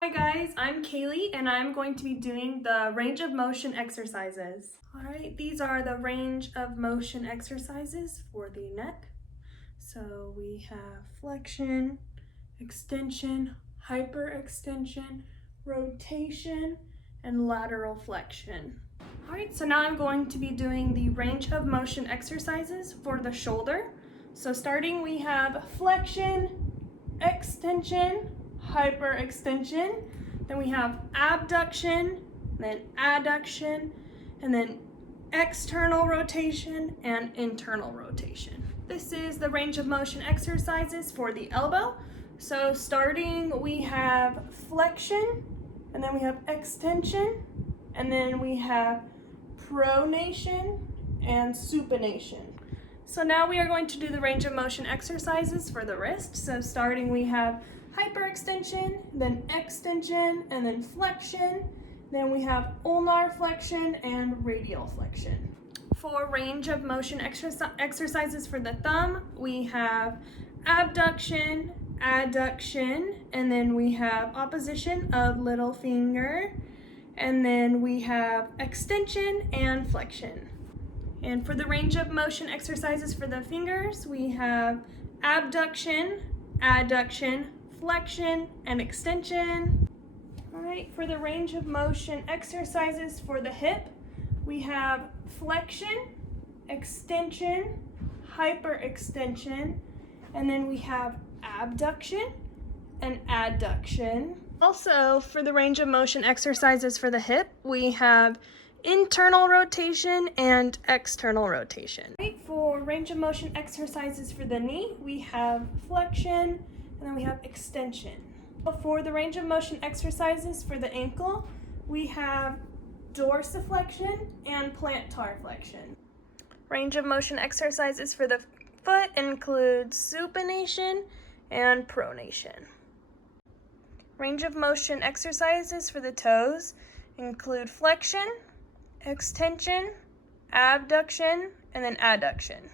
Hi guys, I'm Kaylee and I'm going to be doing the range of motion exercises. Alright, these are the range of motion exercises for the neck. So we have flexion, extension, hyperextension, rotation, and lateral flexion. Alright, so now I'm going to be doing the range of motion exercises for the shoulder. So starting we have flexion, extension, hyperextension, then we have abduction, then adduction, and then external rotation and internal rotation. This is the range of motion exercises for the elbow. So starting we have flexion, and then we have extension, and then we have pronation and supination. So now we are going to do the range of motion exercises for the wrist. So starting we have hyperextension, then extension, and then flexion. Then we have ulnar flexion and radial flexion. For range of motion exercises for the thumb, we have abduction, adduction, and then we have opposition of little finger, and then we have extension and flexion. And for the range of motion exercises for the fingers, we have abduction, adduction, flexion, and extension. All right, for the range of motion exercises for the hip, we have flexion, extension, hyperextension, and then we have abduction and adduction. Also, for the range of motion exercises for the hip, we have internal rotation and external rotation. Right, for range of motion exercises for the knee, we have flexion and then we have extension. For the range of motion exercises for the ankle, we have dorsiflexion and plantar flexion. Range of motion exercises for the foot include supination and pronation. Range of motion exercises for the toes include flexion, extension, abduction, and then adduction.